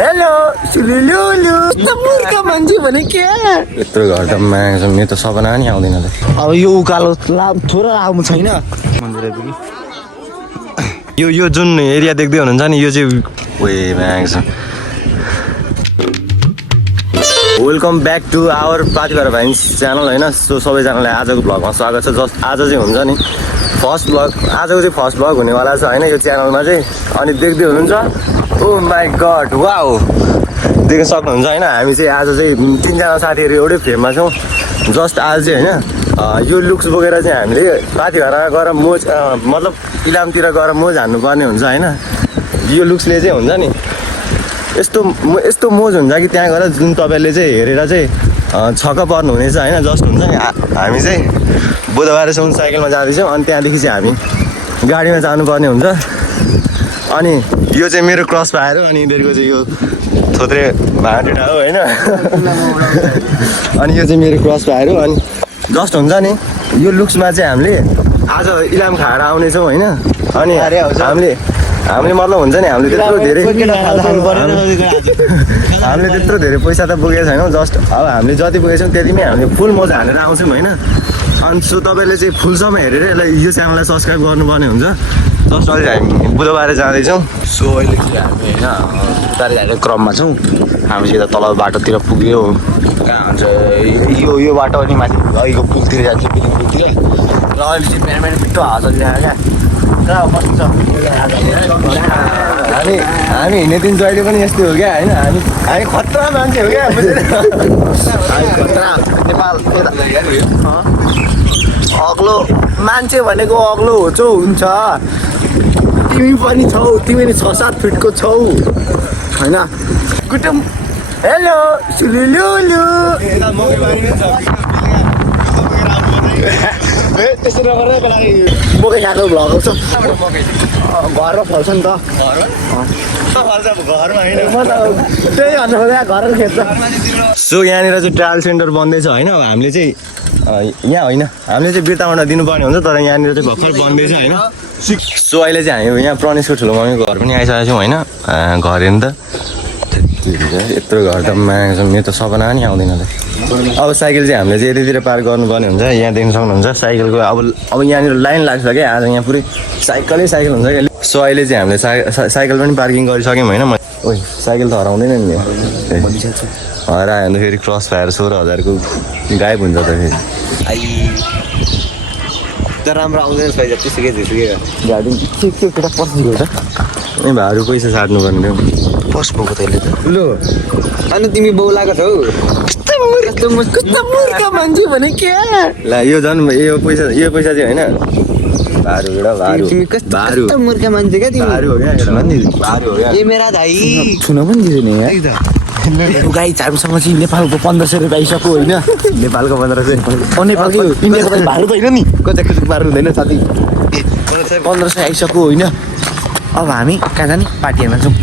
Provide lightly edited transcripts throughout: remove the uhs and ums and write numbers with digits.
Hello सुलुलुलु मूर्ख मान्छे भने के यत्रो घर त मागेको छ मेरो त सपना नि आउँदैन त अब यो उकालो थोरै आउनु छैन यो जुन एरिया देख्दै हुनुहुन्छ नि यो चाहिँ ओए मागेको छ welcome back to our Pathibhara vines channel होइन सो सबैजनालाई आजको भ्लगमा स्वागत छ जस्ट आज चाहिँ हुन्छ नि फर्स्ट भ्लग आजको चाहिँ फर्स्ट भ्लग हुनेवाला छ होइन यो च्यानलमा चाहिँ अनि देख्दै हुनुहुन्छ ओ माई गड वाउ देख्न सक्नुहुन्छ होइन हामी चाहिँ आज चाहिँ तिनजना साथीहरू एउटै फ्रेममा छौँ जस्ट आज चाहिँ होइन यो लुक्स बोकेर चाहिँ हामीले पाथिभरा गएर मोज मतलब इलामतिर गएर मोज हान्नुपर्ने हुन्छ होइन यो लुक्सले चाहिँ हुन्छ नि यस्तो मोज हुन्छ कि त्यहाँ गएर जुन तपाईँले चाहिँ हेरेर चाहिँ छक्क पर्नुहुनेछ होइन जस्ट हुन्छ नि हामी चाहिँ बुधबारसम्म साइकलमा जाँदैछौँ अनि त्यहाँदेखि चाहिँ हामी गाडीमा जानुपर्ने हुन्छ अनि यो चाहिँ मेरो क्रस पाएर अनि यिनीहरूको चाहिँ यो थोत्रे भाँटेटा हो होइन अनि यो चाहिँ मेरो क्रस पाएर अनि जस्ट हुन्छ नि यो लुक्समा चाहिँ हामीले आज इलाम खाएर आउनेछौँ होइन अनि हामीले मतलब हुन्छ नि हामीले त्यत्रो धेरै पैसा त बोकेको छैनौँ जस्ट अब हामीले जति बोकेको छौँ त्यतिमै हामीले फुल मजा हालेर आउँछौँ होइन अनि सो तपाईँले चाहिँ फुलसम्म हेरेर यो च्यानललाई सब्सक्राइब गर्नुपर्ने हुन्छ जस्ट अहिले हामी बुधबार जाँदैछौँ सो अहिले चाहिँ हामी होइन उतार जाने क्रममा छौँ हामी चाहिँ तल बाटोतिर पुग्यो कहाँ हुन्छ यो बाटो अनि माथि यो पुलतिर जान्छ बिलिङ पुलतिर र अहिले चाहिँ बिहान बिहान मिठो हावा चलिरहेको क्या हामी हिँड्ने दिन जहिले पनि यस्तै हो क्या होइन हामी खतरा मान्छे हो क्या खतरा नेपाल अग्लो मान्छे भनेको अग्लो होचो हुन्छ तिमी पनि छौ तिमी 6-7 फिटको छौ होइन गुटुम हेलो सुलुलुलु त्यसो नगर्दा मकै खाएको भ्लग आउँछ घरमा फल्छ नि त त्यही भन्नु घर खेल्छ सो यहाँनिर चाहिँ ट्रायल सेन्टर बन्दैछ होइन हामीले चाहिँ यहाँ होइन हामीले चाहिँ बिर्ताबाट दिनुपर्ने हुन्छ तर यहाँनिर चाहिँ भर्खर बन्दैछ होइन सो अहिले चाहिँ हामी यहाँ प्रणेशको ठुलो मम्मीको घर पनि आइसकेको छौँ होइन घर हेर्नु त यत्रो घर त मागेको छ मेरो त सपना नि आउँदैन त अब साइकल चाहिँ हामीले चाहिँ यतितिर पार गर्नुपर्ने हुन्छ यहाँ देख्न सक्नुहुन्छ साइकलको अब यहाँनिर लाइन लाग्छ क्या आज यहाँ पुरै साइकल हुन्छ क्या सो अहिले चाहिँ हामीले साइकल पनि पार्किङ गरिसक्यौँ होइन ओइ साइकल त हराउँदैन नि हरायो भने फेरि क्रस पाएर 16,000को गायब हुन्छ त फेरि तर राम्रो आउँदैन त्यसुकै गाडी के केटा पसिदिएको त ए भाइहरू पैसा साट्नुपर्ने पस भएको त्यसले त लु अनि तिमी बौलाको छौ कस्तो मूर्ख मान्छे भने के ला यो झन् यो पैसा चाहिँ होइन भारू मूर्ख मान्छे क्या तिमी भारू हो क्या ए मेरा दाइ छुन पनि दिँदैन गाई हामीसँग चाहिँ नेपालको 1500 रुपियाँ आइसक्यो होइन नेपालको 1500 नेपालको इन्डियाको भारू त होइन नि कता भारू हुँदैन साथी 1500 आइसक्यो होइन अब हामी कहाँ जाने पार्टीहरूमा जाउँ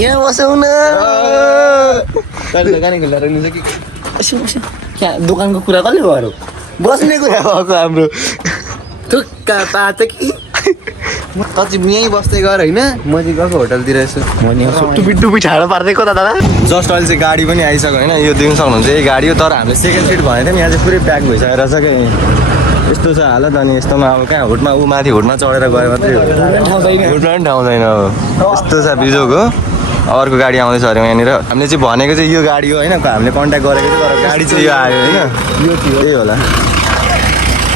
यहाँ बसौँ न यहाँ दोकानको कुरा कसले भयो बस्ने कुरा भएको हाम्रो थुक्का पात कि त चाहिँ यहीँ बस्दै गर होइन म चाहिँ गएको होटलतिर यसो टुपी ठाडो पार्दै कता दादा जस्ट अहिले चाहिँ गाडी पनि आइसक्यो होइन यो देख्न सक्नुहुन्छ यही गाडी हो तर हामीले सेकेन्ड सिट भनेको थियौँ यहाँ चाहिँ पुरै प्याक भइसकेर छ क्या यस्तो छ हालत अनि यस्तोमा अब कहाँ हुटमा माथि हुटमा चढेर गयो मात्रै हुटमा पनि ठाउँदैन अब यस्तो छ बिजोक हो अर्को गाडी आउँदैछ अरे यहाँनिर हामीले चाहिँ भनेको चाहिँ यो गाडी हो होइन हामीले कन्ट्याक्ट गरेको थियो तर गाडी चाहिँ यो आयो होइन त्यही होला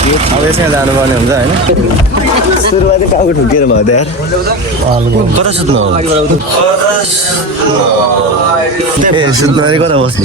अब यसमा जानुपर्ने हुन्छ होइन सुरुवाती टाउको ठुकेर भयो त यार कता सुत्नु हो ए सुत्नु अरे कता बस्नु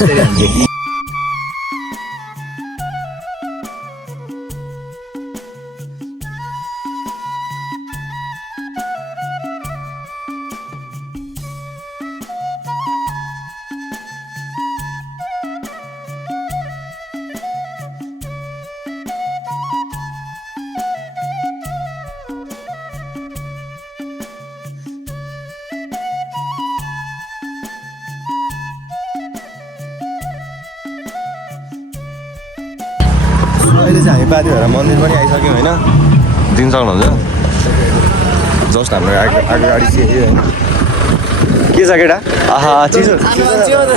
अहिले चाहिँ हामी पाथिभरा मन्दिर पनि आइसक्यौँ होइन दिन सक्नुहुन्छ जस्ट हाम्रो आएको गाडी चाहिँ होइन के छ केटा आहा चिसो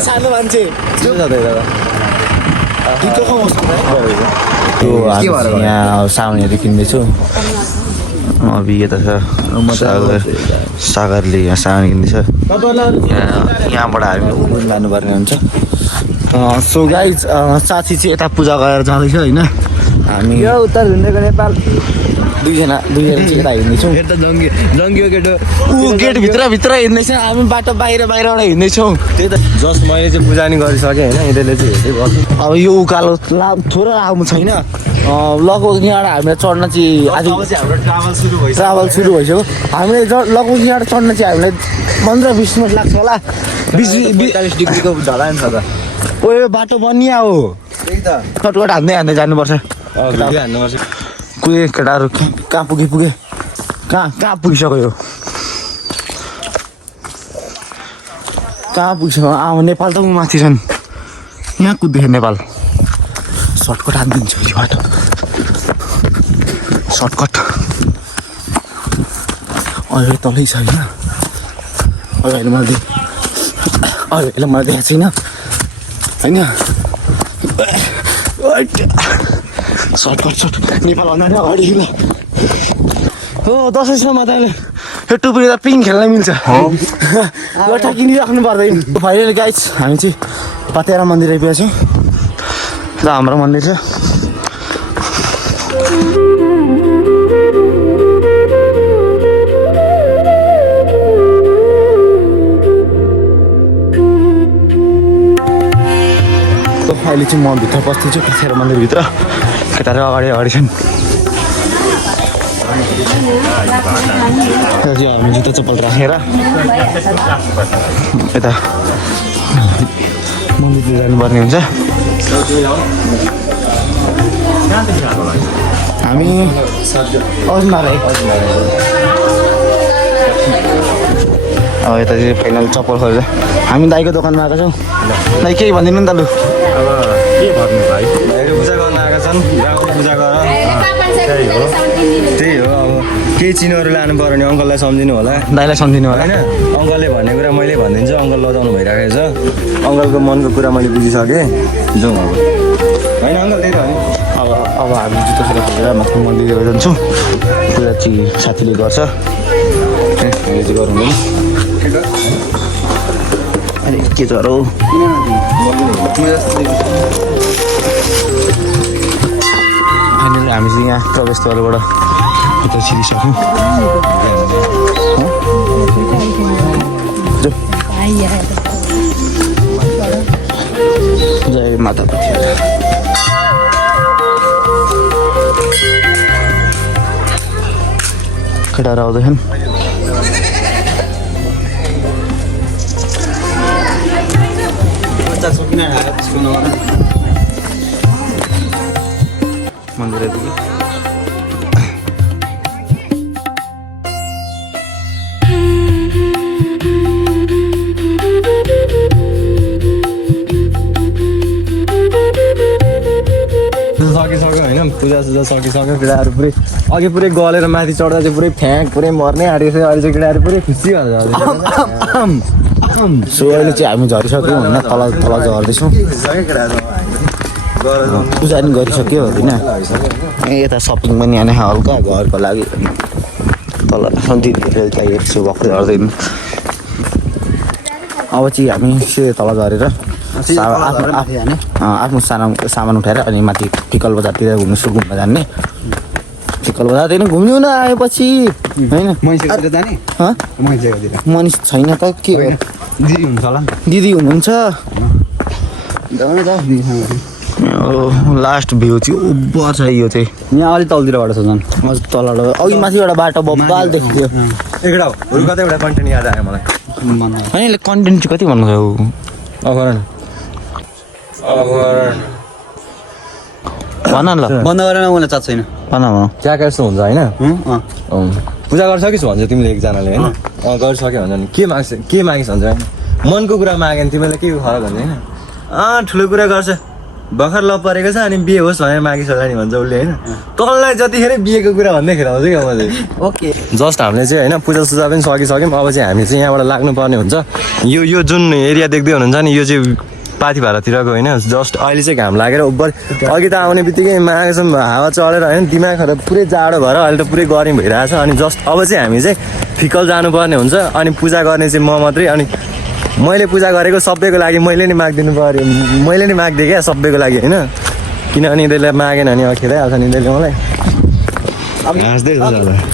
सानो मान्छे चिसो छ दादा यहाँ साउनीहरू किन्दैछु अभी यता छ सागरले यहाँ सामान किन्दैछ यहाँबाट हामी उबुन लानुपर्ने हुन्छ सो गाइज साथी चाहिँ यता पूजा गरेर जाँदैछ होइन हामी यो उत्तर झुन्डेको नेपाल दुईजना चाहिँ यता हिँड्दैछौँ जङ्गियो केटो ऊ गेटभित्र हिँड्दैछ हामी बाटो बाहिरबाट हिँड्दैछौँ त्यही त जस्ट मैले चाहिँ पूजा नि गरिसकेँ होइन यिनीहरूले चाहिँ हेर्दै बस्छु अब यो उकालो थोरै आउनु छैन लगभग यहाँबाट हामीलाई चढ्न चाहिँ आज हाम्रो ट्राभल सुरु भइसक्यो ट्राभल सुरु भइसक्यो हामीले लगभग यहाँबाट चढ्न चाहिँ हामीलाई 15-20 मिनट लाग्छ होला 40 डिग्रीको ढलान छ त ओ यो बाटो बनिया हो त्यही त कटकट हान्दै जानुपर्छ भिडियो हान्नुपर्छ पुगे केटाहरू कहाँ पुगे कहाँ पुगिसक्यो यो कहाँ पुगिसक्यो नेपाल त माथि छन् यहाँ कुद्दैछ नेपाल सर्टकट हानिदिन्छ यो बाटो सर्टकट अहिले तलै छैन अहिले मैले देखाएको छैन होइन सर्टकट नेपाल भन्दा नि अगाडि ल हो दसैँसम्म तपाईँले यो टुप्री त पिङ खेल्न मिल्छ लट्ठा किनिराख्नु पर्दैन फाइनल गाइज हामी चाहिँ पतेरा मन्दिर आइपुगेको छौँ र हाम्रो मन्दिर छ अहिले चाहिँ म भित्र बस्दैछु पतेरा मन्दिरभित्र केटाहरू अगाडि छन् हामी जुत्ता चप्पल राखेर यता मन्दिरतिर जानुपर्ने हुन्छ हामी अब यता चाहिँ फाइनल चप्पल खोजेर हामी दाइको दोकानमा आएको छौँ दाइ केही भनिदिनु नि त लु अब के भन्नु भाइ भाइहरू पूजा गर्न आएका छन् गाउँको पूजा गर त्यही हो अब केही चिनोहरू लानु पऱ्यो भने अङ्कललाई सम्झिनु होला दाइलाई सम्झिनु होला होइन अङ्कलले भन्ने कुरा मैले भनिदिन्छु अङ्कल लजाउनु भइरहेको छ अङ्कलको मनको कुरा मैले बुझिसकेँ जाउँ अब होइन अङ्कल त्यही त हो नि अब हामी जुत्ता सुत्ता खोजेर माथि मन्दिर जान्छौँ पूजा चाहिँ साथीले गर्छ हामीले चाहिँ गरौँ अरे के छ र फाइनली हामी चाहिँ यहाँ प्रवेशद्वारबाट भित्र छिरिसक्यौँ जय माता केटाहरू आउँदैछन् मन्दिरदेखि सकिसक्यो होइन पूजा सकिसक्यो केटाहरू पुरै अघि पुरै गलेर माथि चढ्दा चाहिँ पुरै फ्याँक पुरै मर्नै आँटेको छ अहिले चाहिँ केटाहरू पुरै खुसी भएर सो अहिले चाहिँ हामी झरिसक्यौँ होइन तल झर्दैछौँ पूजा पनि गरिसक्यो होइन यता सपिङ पनि यहाँ हल्का घरको लागि तल दिदीले त्यहाँ हेर्छु भक्कु झर्दैन अब चाहिँ हामी तल झरेर आफ्नो सामान उठाएर अनि माथि फिकल बजारतिर घुम्नु जाने फिकल बजारतिर घुम्नु न आएपछि होइन मनिष छैन त के हो दिदी हुन्छ होला नि दिदी हुनुहुन्छ लास्ट भ्यू चाहिँ उब्बर छ यो चाहिँ यहाँ अलिक तलतिरबाट छ झन् अझ तलबाट अघि माथिबाट बाटो बब्बाल देखियो एउटा कतैवटा कन्टेन्ट याद आयो मलाई होइन यसले कन्टेन्ट चाहिँ कति भन्नु भयो अभरण भन ल बन्द गरेर उनीलाई चाह छैन भन त्यहाँ कस्तो हुन्छ होइन पूजा गरिसकिस् भन्छ तिमीले एकजनाले होइन गरिसक्यो भन्छ नि के मागिस् भन्छ होइन मनको कुरा माग्यो भने तिमीलाई के फरक हुन्छ होइन ठुलो कुरा गर्छ भर्खर लभ परेको छ अनि बिहे होस् भनेर मागिसक्यो नि भन्छ उसले होइन तँलाई जतिखेर बिहेको कुरा भन्दै खेलाउँछ क्या म चाहिँ ओके जस्ट हामीले चाहिँ होइन पूजासुजा पनि सकिसक्यौँ अब चाहिँ हामी चाहिँ यहाँबाट लाग्नुपर्ने हुन्छ यो जुन एरिया देख्दै हुनुहुन्छ नि यो चाहिँ पाथी भाडातिरको होइन जस्ट अहिले चाहिँ घाम लागेर उब्बर अघि त आउने बित्तिकै माघसम्म हावा चलेर होइन दिमागहरू पुरै जाडो भएर अहिले त पुरै गर्मी भइरहेछ अनि जस्ट अब चाहिँ हामी चाहिँ फिकल जानुपर्ने हुन्छ अनि पूजा गर्ने चाहिँ म मात्रै अनि मैले पूजा गरेको सबैको लागि मैले नि मागिदिनु पऱ्यो मैले नि मागिदिएँ क्या सबैको लागि होइन किनभने यिनीहरूले मागेन भने अब खेलाइहाल्छ नि यिनीहरूले मलाई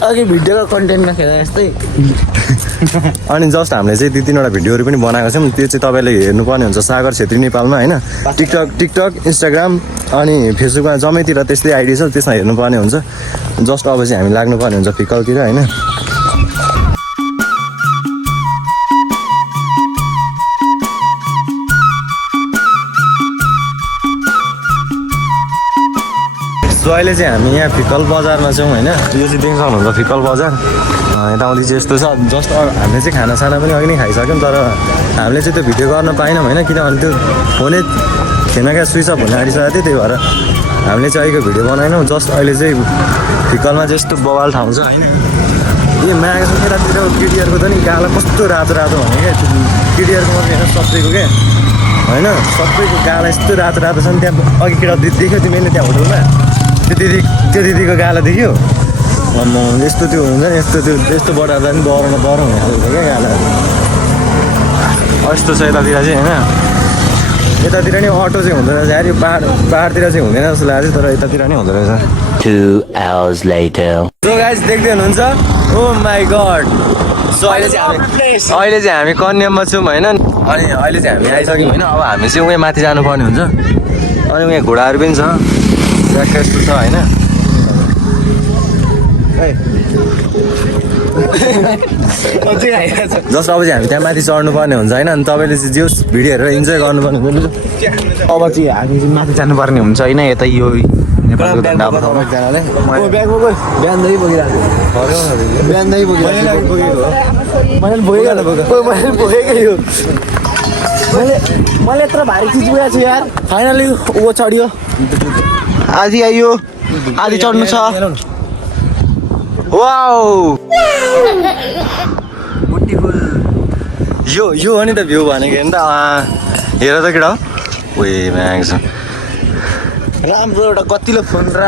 अघि भिडियोको कन्टेन्टमा खेला यस्तै अनि जस्ट हामीले चाहिँ 2-3वटा भिडियोहरू पनि बनाएको छौँ त्यो चाहिँ तपाईँले हेर्नुपर्ने हुन्छ सागर छेत्री नेपालमा होइन टिकटक इन्स्टाग्राम अनि फेसबुकमा जम्मैतिर त्यस्तै आइडी छ त्यसमा हेर्नुपर्ने हुन्छ जस्ट अब चाहिँ हामी लाग्नुपर्ने हुन्छ फिकलतिर होइन सो अहिले चाहिँ हामी यहाँ फिकल बजारमा छौँ होइन यो चाहिँ देख्न सक्नुहुन्छ फिकल बजार यताउति चाहिँ यस्तो छ जस्ट हामीले चाहिँ खानासाना पनि अघि नै खाइसक्यौँ तर हामीले चाहिँ त्यो भिडियो गर्न पाएनौँ होइन किनभने त्यो फोनै थिएन क्या स्विच अफ हुन आँटिसकेको थियो त्यही भएर हामीले चाहिँ अहिलेको भिडियो बनाएनौँ जस्ट अहिले चाहिँ फिकलमा चाहिँ यस्तो बवाल ठाउँ छ होइन यो मागेको यतातिर केटीहरूको त नि गाला कस्तो रातो रातो भने क्या केटीहरूको मात्रै होइन सबैको क्या होइन सबैको गाला यस्तो रातो रातो छ नि त्यहाँ अघि केटा देख्यो तिमीले त्यहाँ होटलमा त्यो दिदीको गाला देख्यो यस्तो त्यो हुन्छ नि यस्तो बढाउँदा पनि बरौँ हुने खालको क्या गालाहरू यस्तो छ यतातिर चाहिँ होइन यतातिर नि अटो चाहिँ हुँदो रहेछ यार यो पाहाडतिर चाहिँ हुँदैन जस्तो लाग्छ तर यतातिर नै हुँदो रहेछ 2 hours later. सो गाइस देख्दै हुनुहुन्छ ओ माई गड सो अहिले चाहिँ हामी कन्याममा छौँ होइन अनि अहिले चाहिँ हामी आइसक्यौँ होइन अब हामी चाहिँ उहाँ माथि जानुपर्ने हुन्छ अनि उहाँ घोडाहरू पनि छ यस्तो छ होइन जस्ट अब चाहिँ हामी त्यहाँ माथि चढ्नुपर्ने हुन्छ होइन अनि तपाईँले चाहिँ जे भिडियोहरू इन्जोय गर्नुपर्ने हुन्छ अब चाहिँ हामी चाहिँ माथि जानुपर्ने हुन्छ होइन यता यो नेपालको झन्डा अब ठाउँमा बिहानदेखि बोकिरहेको मैले यत्रो भारी चिज बोकेको छु यार फाइनली ऊ चढ्यो आधी आइयो आधी चढ्नु छ वाउ यो हो नि त भ्यू भनेको हेर्नु त हेर त केटा ओए म्याग छ राम्रो एउटा कतिलो फोन र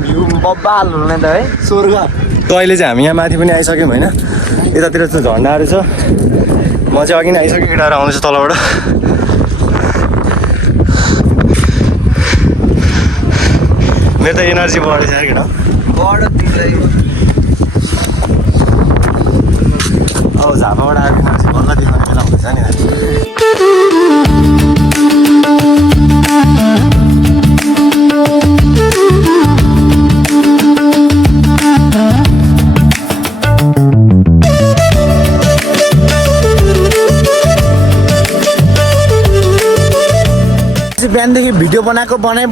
भ्यू बब्बाल हुने त है स्वर्ग त अहिले चाहिँ हामी यहाँ माथि पनि आइसक्यौँ होइन यतातिर चाहिँ झन्डाहरू छ म चाहिँ अघि नै आइसकेँ केटाहरू आउँदैछ तलबाट मेरो त एनर्जी बढेछ यार केटा अब झापाबाट आएको एनर्जी बल्ल देखाउने बेला हुँदैछ नि बिहानदेखि भिडियो बनाएको बनाए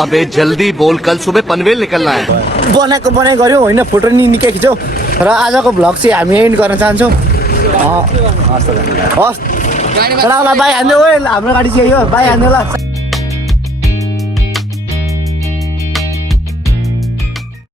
अबे जल्दी बोल कल सुबह पनवेल निकलना है बनाए गऱ्यो होइन फोटो नि निकै खिच्यौ र आजको भ्लग चाहिँ हामी एन्ड गर्न चाहन्छौँ हस् बाई हान्यो हाम्रो गाडी चाहिँ यो बाई हान्यो ल